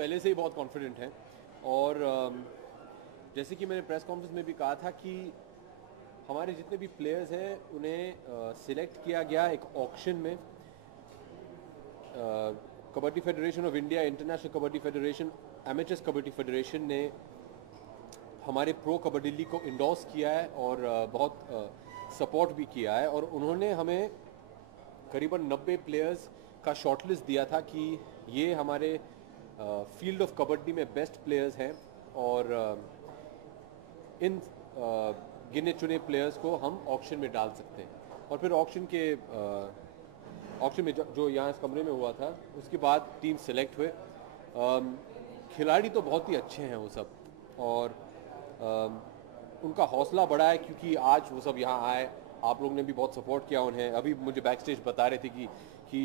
पहले से ही बहुत कॉन्फिडेंट हैं और जैसे कि मैंने प्रेस कॉन्फ्रेंस में भी कहा था कि हमारे जितने भी प्लेयर्स हैं उन्हें सिलेक्ट किया गया एक ऑक्शन में। Kabaddi federation of India, international kabaddi federation, amateurs kabaddi federation ने हमारे प्रो कबड्डी लीग को इंडोर्स किया है और बहुत सपोर्ट भी किया है और उन्होंने हमें करीबन 90 प्लेयर्स का शॉर्टलिस्ट दिया था कि ये हमारे फील्ड ऑफ कबड्डी में बेस्ट प्लेयर्स हैं और इन गिने चुने प्लेयर्स को हम ऑक्शन में डाल सकते हैं। और फिर ऑक्शन में जो यहाँ इस कमरे में हुआ था उसके बाद टीम सेलेक्ट हुए। खिलाड़ी तो बहुत ही अच्छे हैं वो सब और उनका हौसला बढ़ा है क्योंकि आज वो सब यहाँ आए। आप लोग ने भी बहुत सपोर्ट किया उन्हें। अभी मुझे बैक स्टेज बता रहे थे कि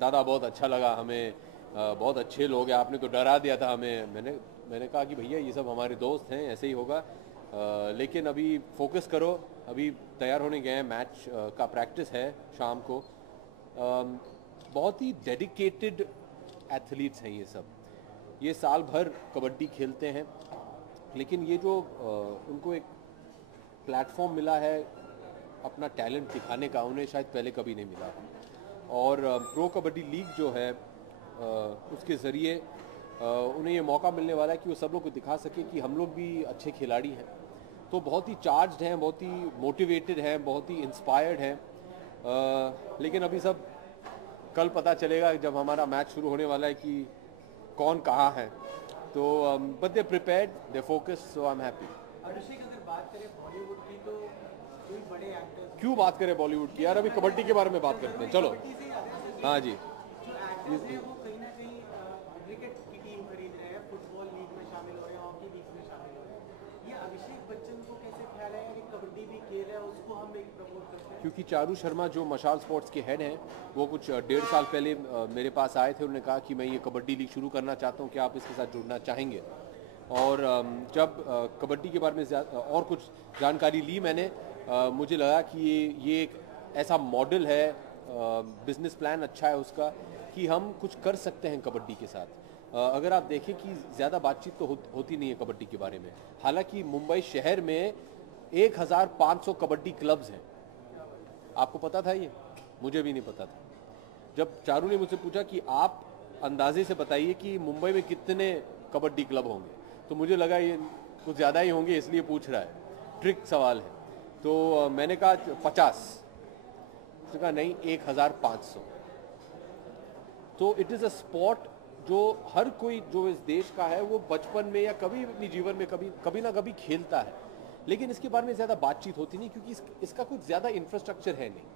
दादा बहुत अच्छा लगा हमें, बहुत अच्छे लोग हैं, आपने तो डरा दिया था हमें। मैंने कहा कि भैया ये सब हमारे दोस्त हैं, ऐसे ही होगा, लेकिन अभी फोकस करो। अभी तैयार होने गए हैं, मैच का प्रैक्टिस है शाम को। बहुत ही डेडिकेटेड एथलीट्स हैं ये सब। ये साल भर कबड्डी खेलते हैं लेकिन ये जो उनको एक प्लेटफॉर्म मिला है अपना टैलेंट दिखाने का, उन्हें शायद पहले कभी नहीं मिला। और प्रो कबड्डी लीग जो है उसके ज़रिए उन्हें ये मौका मिलने वाला है कि वो सब लोग को दिखा सके कि हम लोग भी अच्छे खिलाड़ी हैं। तो बहुत ही चार्ज्ड हैं, बहुत ही मोटिवेटेड हैं, बहुत ही इंस्पायर्ड हैं। लेकिन अभी सब कल पता चलेगा जब हमारा मैच शुरू होने वाला है कि कौन कहाँ है। तो but they prepared, they focus, so I am happy. Abhishek, अगर बात करें बॉलीवुड की तो कोई बड़े एक्टर्स क्यों बात करें बॉलीवुड की यार, अभी कबड्डी के बारे में बात करते हैं। चलो हाँ जी। जो एक्टर्स हैं वो कहीं ना कहीं क्रिकेट की टीम खरीद रहे हैं, फुटबॉल लीग में शामिल हो रहे हैं, हॉकी लीग में शामिल हो रहे हैं। ये अभिषेक बच्चन को कैसे ख्याल है कि कबड्डी भी खेल है, उसको हम एक प्रमोट करते हैं? क्योंकि चारू शर्मा जो मशाल स्पोर्ट्स के हेड हैं वो कुछ 1.5 साल पहले मेरे पास आए थे। उन्होंने कहा कि मैं ये कबड्डी लीग शुरू करना चाहता हूँ, क्या आप इसके साथ जुड़ना चाहेंगे? और जब कबड्डी के बारे में और कुछ जानकारी ली मैंने, मुझे लगा कि ये एक ऐसा मॉडल है, बिजनेस प्लान अच्छा है उसका कि हम कुछ कर सकते हैं कबड्डी के साथ। अगर आप देखें कि ज़्यादा बातचीत तो होती नहीं है कबड्डी के बारे में। हालांकि मुंबई शहर में 1500 कबड्डी क्लब्स हैं। आपको पता था ये? मुझे भी नहीं पता था। जब चारू ने मुझसे पूछा कि आप अंदाजे से बताइए कि मुंबई में कितने कबड्डी क्लब होंगे, तो मुझे लगा ये कुछ ज़्यादा ही होंगे इसलिए पूछ रहा है, ट्रिक सवाल है। तो मैंने कहा 50, उसने कहा नहीं 1500। तो इट इज़ अ स्पोर्ट जो हर कोई जो इस देश का है वो बचपन में या कभी अपनी जीवन में कभी ना कभी खेलता है, लेकिन इसके बारे में ज़्यादा बातचीत होती नहीं क्योंकि इसका कुछ ज़्यादा इंफ्रास्ट्रक्चर है नहीं,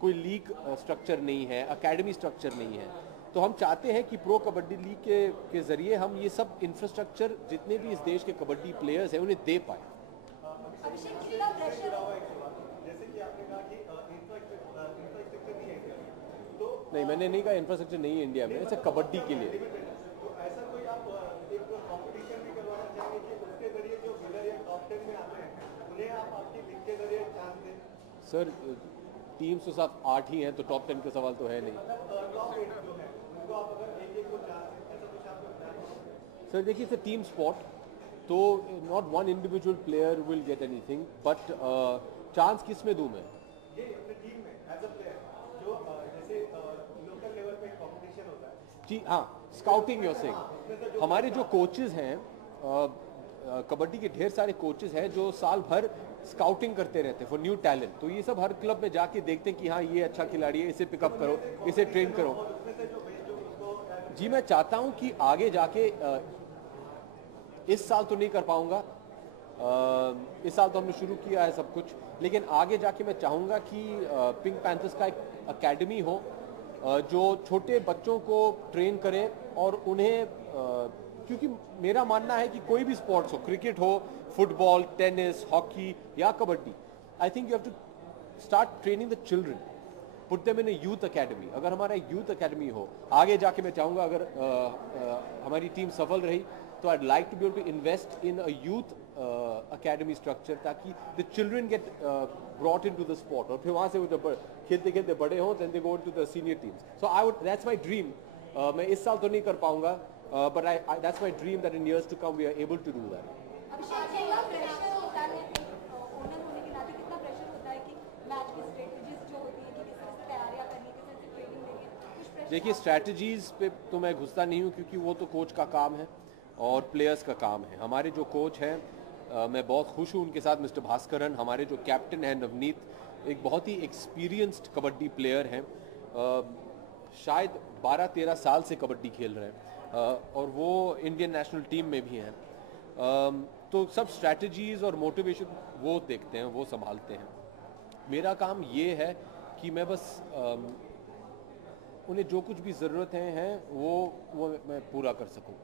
कोई लीग स्ट्रक्चर नहीं है, एकेडमी स्ट्रक्चर नहीं है। तो हम चाहते हैं कि प्रो कबड्डी लीग के ज़रिए हम ये सब इंफ्रास्ट्रक्चर जितने भी इस देश के कबड्डी प्लेयर्स हैं उन्हें दे पाए। जैसे कि आपने कहा कि इंफ्रास्ट्रक्चर नहीं है, तो नहीं, मैंने नहीं कहा इंफ्रास्ट्रक्चर नहीं है इंडिया में, ऐसे कबड्डी के लिए। तो ऐसा कोई आप एक कंपटीशन भी करवाना चाहेंगे कि उसके जरिए जो विनर या टॉप 10 में आते हैं उन्हें आप आपकी लीग के जरिए चांस दें? सर टीम्स तो साथ 8 ही हैं, तो टॉप 10 का सवाल तो है नहीं। टॉप 8 जो है उनको आप अगर एक को चांस दें, ऐसा कुछ आपका प्लान हो? सर देखिए, इट्स अ टीम स्पोर्ट, तो not one individual player will get anything, but chance किस में दूं मैं? ये अपनी टीम में एज अ प्लेयर जो जैसे लोकल लेवल पे कंपटीशन होता है जी हाँ, स्काउटिंग योर सेइंग। हमारे जो कोचेज हैं, कबड्डी के ढेर सारे कोचेज हैं जो साल भर स्काउटिंग करते रहते हैं फॉर न्यू टैलेंट। तो ये सब हर क्लब में जाके देखते हैं कि हाँ ये अच्छा खिलाड़ी है, इसे पिकअप करो, इसे ट्रेन करो। जी मैं चाहता हूँ कि आगे जाके इस साल तो नहीं कर पाऊंगा, इस साल तो हमने शुरू किया है सब कुछ, लेकिन आगे जाके मैं चाहूँगा कि पिंक पैंथर्स का एक एकेडमी हो जो छोटे बच्चों को ट्रेन करे और उन्हें, क्योंकि मेरा मानना है कि कोई भी स्पोर्ट्स हो, क्रिकेट हो, फुटबॉल, टेनिस, हॉकी या kabaddi, I think you have to start training the children, put them in a youth academy. अगर हमारा यूथ एकेडमी हो, आगे जाके मैं चाहूँगा अगर हमारी टीम सफल रही तो I'd like to be able to invest in a youth academy structure ताकि the children get brought into the sport और फिर वहाँ से वो जब खेलते खेलते बड़े हों then they go into the senior teams. So that's my dream. मैं इस साल तो नहीं कर पाऊँगा, but that's my dream that in years to come we are able to do that. Abhishek ji का प्रेशर होता है ओनर होने के नाते कितना प्रेशर होता है कि मैच की स्ट्रेटजीज जो होती है कि किस तरह से तैयारियां करनी किस तरह से ट्रेनिंग देनी है कुछ प्रेशर देखिए स्ट्रैटेजीज पे तो मैं घुसता नहीं हूँ क्योंकि वो तो कोच का काम है और प्लेयर्स का काम है. हमारे जो कोच हैं मैं बहुत खुश हूँ उनके साथ, मिस्टर भास्करन. हमारे जो कैप्टन हैं नवनीत, एक बहुत ही एक्सपीरियंस्ड कबड्डी प्लेयर हैं, शायद 12-13 साल से कबड्डी खेल रहे हैं और वो इंडियन नेशनल टीम में भी हैं. तो सब स्ट्रैटेजीज और मोटिवेशन वो देखते हैं, वो संभालते हैं. मेरा काम ये है कि मैं बस उन्हें जो कुछ भी ज़रूरतें हैं वो मैं पूरा कर सकूं.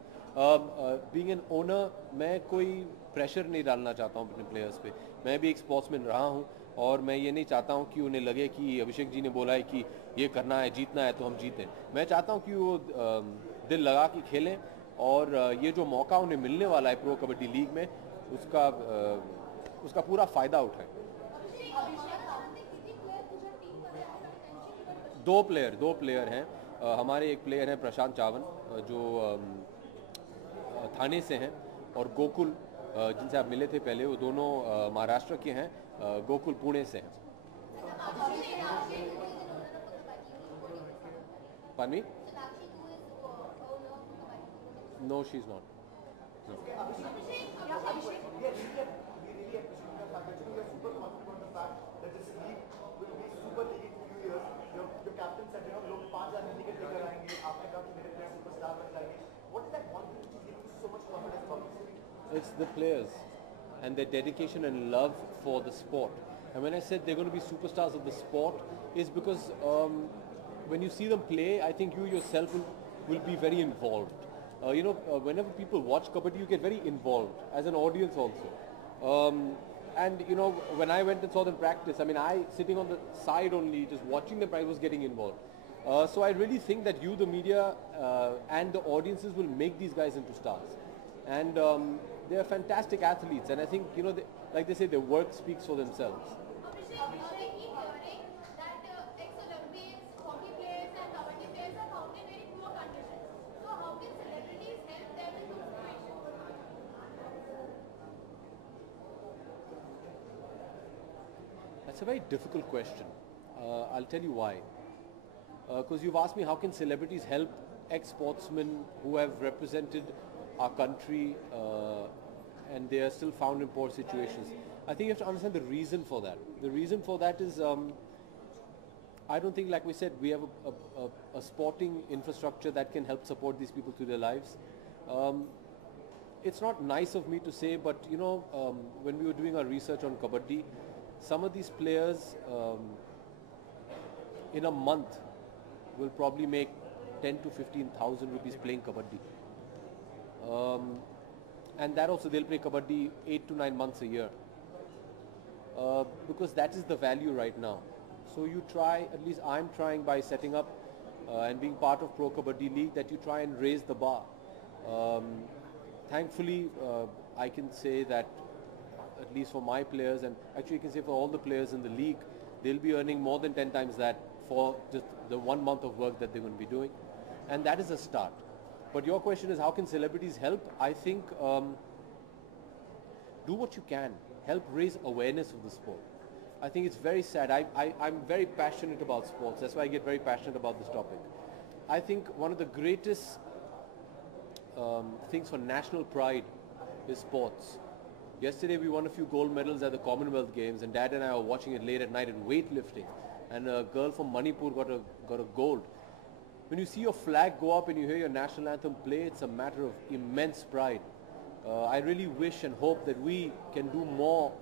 बीइंग एन ओनर मैं कोई प्रेशर नहीं डालना चाहता हूं अपने प्लेयर्स पे. मैं भी एक स्पोर्ट्समैन रहा हूं और मैं ये नहीं चाहता हूं कि उन्हें लगे कि अभिषेक जी ने बोला है कि ये करना है, जीतना है तो हम जीतें. मैं चाहता हूं कि वो दिल लगा के खेलें और ये जो मौका उन्हें मिलने वाला है प्रो कबड्डी लीग में उसका पूरा फ़ायदा उठाएं. दो प्लेयर हैं. हमारे एक प्लेयर हैं प्रशांत चावन जो थाने से हैं और गोकुल जिनसे आप मिले थे पहले, वो दोनों महाराष्ट्र के हैं. गोकुल पुणे से हैं. पानी no she is not. It's the players and their dedication and love for the sport. And when I said they're going to be superstars of the sport, is because when you see them play, I think you yourself will be very involved. Whenever people watch kabaddi, you get very involved as an audience also. And when I went and saw them practice, I mean, sitting on the side only, just watching them practice, was getting involved. So I really think that you, the media, and the audiences will make these guys into stars. And they are fantastic athletes, and I think like they say, their work speaks for themselves. That's a very difficult question. I'll tell you why. Because you've asked me how can celebrities help ex-sportsmen who have represented our country and they are still found in poor situations. I think you have to understand the reason for that. The reason for that is I don't think, like we said, we have a sporting infrastructure that can help support these people through their lives. It's not nice of me to say, but when we were doing our research on kabaddi, some of these players in a month will probably make 10 to 15,000 rupees playing kabaddi. And that also they'll play kabaddi 8 to 9 months a year. Because that is the value right now. So you try, at least I'm trying by setting up and being part of Pro Kabaddi League, that you try and raise the bar. Thankfully, I can say that at least for my players, and actually you can say for all the players in the league, they'll be earning more than 10 times that for just the 1 month of work that they're going to be doing. And that is a start. But your question is, how can celebrities help? I think do what you can. Help raise awareness of the sport. I think it's very sad. I'm very passionate about sports. That's why I get very passionate about this topic. I think one of the greatest things for national pride is sports. Yesterday we won a few gold medals at the Commonwealth Games, and Dad and I were watching it late at night in weightlifting, and a girl from Manipur got a gold. When you see your flag go up and you hear your national anthem play, it's a matter of immense pride. I really wish and hope that we can do more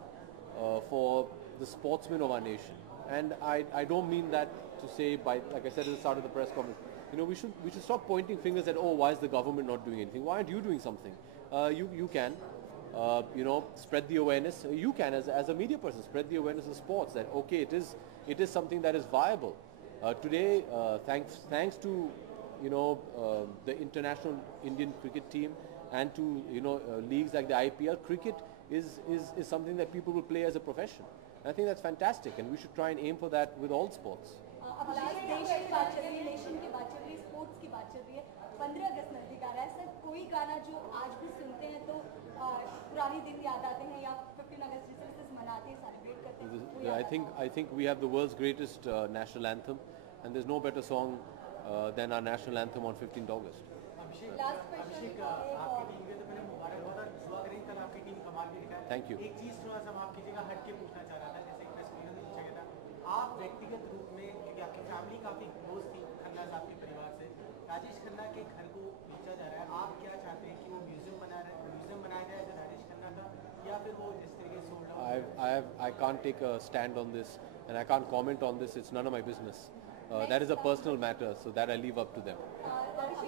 for the sportsmen of our nation. And I don't mean that to say, by, like I said at the start of the press conference, we should stop pointing fingers at, oh, why is the government not doing anything? Why aren't you doing something? You can, spread the awareness. You can, as a media person, spread the awareness of sports, that okay, it is something that is viable. Today, thanks to the international Indian cricket team and to leagues like the IPL, cricket is something that people will play as a profession. And I think that's fantastic, and we should try and aim for that with all sports. अब देश की बात चल रही है, nation की बात चल रही है, स्पोर्ट्स की बात चल रही है. 15 अगस्त नजदीक आ रहा है सर. जो आज भी सुनते हैं तो पुराने दिन याद आते हैं, या 15 अगस्त जिसे मनाते हैं, सेलिब्रेट करते हैं, वो याद आता है? I think we have the world's greatest national anthem, and there's no better song than our national anthem on 15th August. Last question, अभिषेक, आपकी टीम के तो मैंने मुबारक और दुआ करें, कल आपकी टीम कमाल भी दिखाई। Thank you. एक चीज थोड़ा सा माफ कीजिएगा, हट के पूछना चाह रहा था, जैसे प्रेस कॉन्फ्रेंस में पूछा गया था, आप व्यक्तिगत रूप में, क्योंकि आपकी फैमिली काफी क्लोज थी खन्ना साहब के परिवार से, राजेश खन्ना के घर को बेचा जा रहा है, आप क्या चाहते हैं कि वो म्यूजियम बनाया जाए जो राजेश खन्ना का, या फिर वो जिस तरीके से sold out? I can't take a stand on this, and I can't comment on this. It's none of my business. That is a personal matter, so that I leave up to them.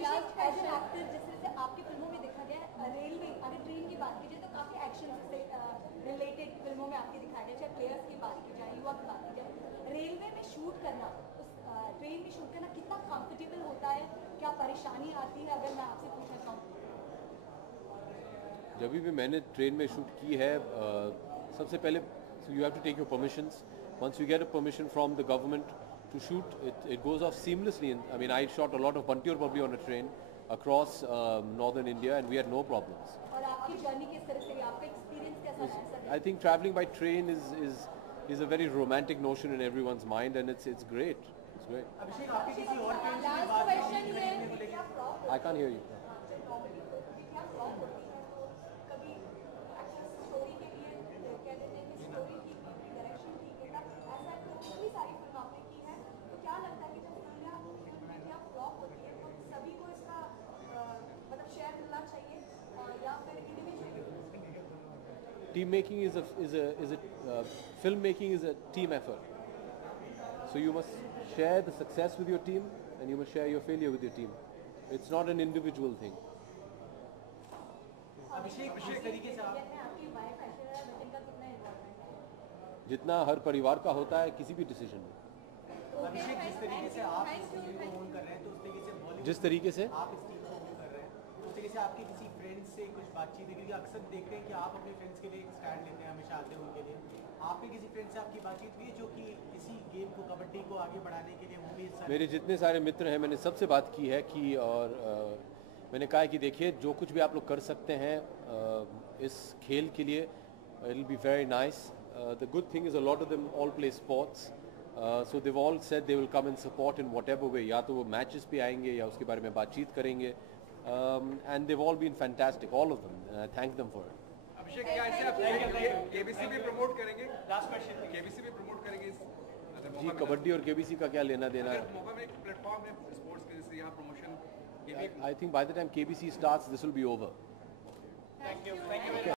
Last as an actor, जिस तरह से आपकी फिल्मों में देखा गया है, railway अगर ट्रेन की बात की जाए तो काफ़ी एक्शन से रिलेटेड फिल्मों में आपके दिखाया गया, चाहे प्लेयर्स की बात की जाए, युवा की बात की जाए, रेलवे में शूट करना, उस ट्रेन में शूट करना कितना कंफर्टेबल होता है, क्या परेशानी आती है, अगर मैं आपसे पूछना चाहूँ? जब भी मैंने ट्रेन में शूट की है, सबसे पहले you have to take your permissions. Once you get a permission from the government to shoot, it goes off seamlessly. And I mean, I shot a lot of Banti Aur Babli on a train across northern India, and we had no problems. और आपकी journey किस तरह से, आपका experience कैसा रहा है sir? I think traveling by train is a very romantic notion in everyone's mind, and it's great. It's great. अभिषेक, आपकी किसी और फिल्म की लास्ट बात क्वेश्चन ये करने को लेकर? क्या flop I can't hear you. क्या फ्लॉप होती है, तो कभी एक्ट्रेस स्टोरी के लिए कह देते हैं कि स्टोरी ठीक है, डायरेक्शन ठीक है, ऐसा कितनी सारी फिल्म आपने की है, तो क्या लगता है कि जब फिल्म क्या फ्लॉप होती है तो सभी को इसका मतलब शेयर मिलना चाहिए, या फिर individually? Team making is a film making is a team effort. So you must share the success with your team, and you must share your failure with your team. It's not an individual thing. अभिषेक, जिस तरीके से आप आपकी wife Aishwarya Bachchan का कितना involvement है? जितना हर परिवार का होता है किसी भी डिसीजन में. अभिषेक, जिस तरीके से आप इस टीम को ओन कर रहे हैं, तो उस तरीके से बॉलीवुड जिस तरीके से आप इस टीम को ओन कर रहे हैं, उस तरीके से आपके किसी फ्रेंड्स से कुछ बातचीत है? क्योंकि अक्सर देखते हैं कि आप अपने फ्रेंड्स के लिए एक स्टैंड लेते हैं, हमेशा आते हैं उनके लिए। आपके किसी फ्रेंड से आपकी बातचीत हुई है जो कि इसी गेम को, कबड्डी को आगे बढ़ाने के लिए वो भी हिस्सा? मेरे जितने सारे मित्र हैं, मैंने सबसे बात की है कि, और मैंने कहा है कि देखिए, जो कुछ भी आप लोग कर सकते हैं इस खेल के लिए, it will be very nice. The good thing is a lot of them all play sports, so they've all said they will come and support in what ever वे. या तो वो मैचेस पे आएंगे या उसके बारे में बातचीत करेंगे, and they've all been fantastic, all of them. I thank them for it. Abhishek, क्या इससे आप केबीसी भी प्रमोट करेंगे? लास्ट क्वेश्चन, केबीसी भी प्रमोट करेंगे जी, कबड्डी और केबीसी का क्या लेना देना है? मौका में एक प्लेटफॉर्म है स्पोर्ट्स के, जैसे यहाँ प्रमोशन, ये भी I think by the time KBC starts, this will be over. Thank you.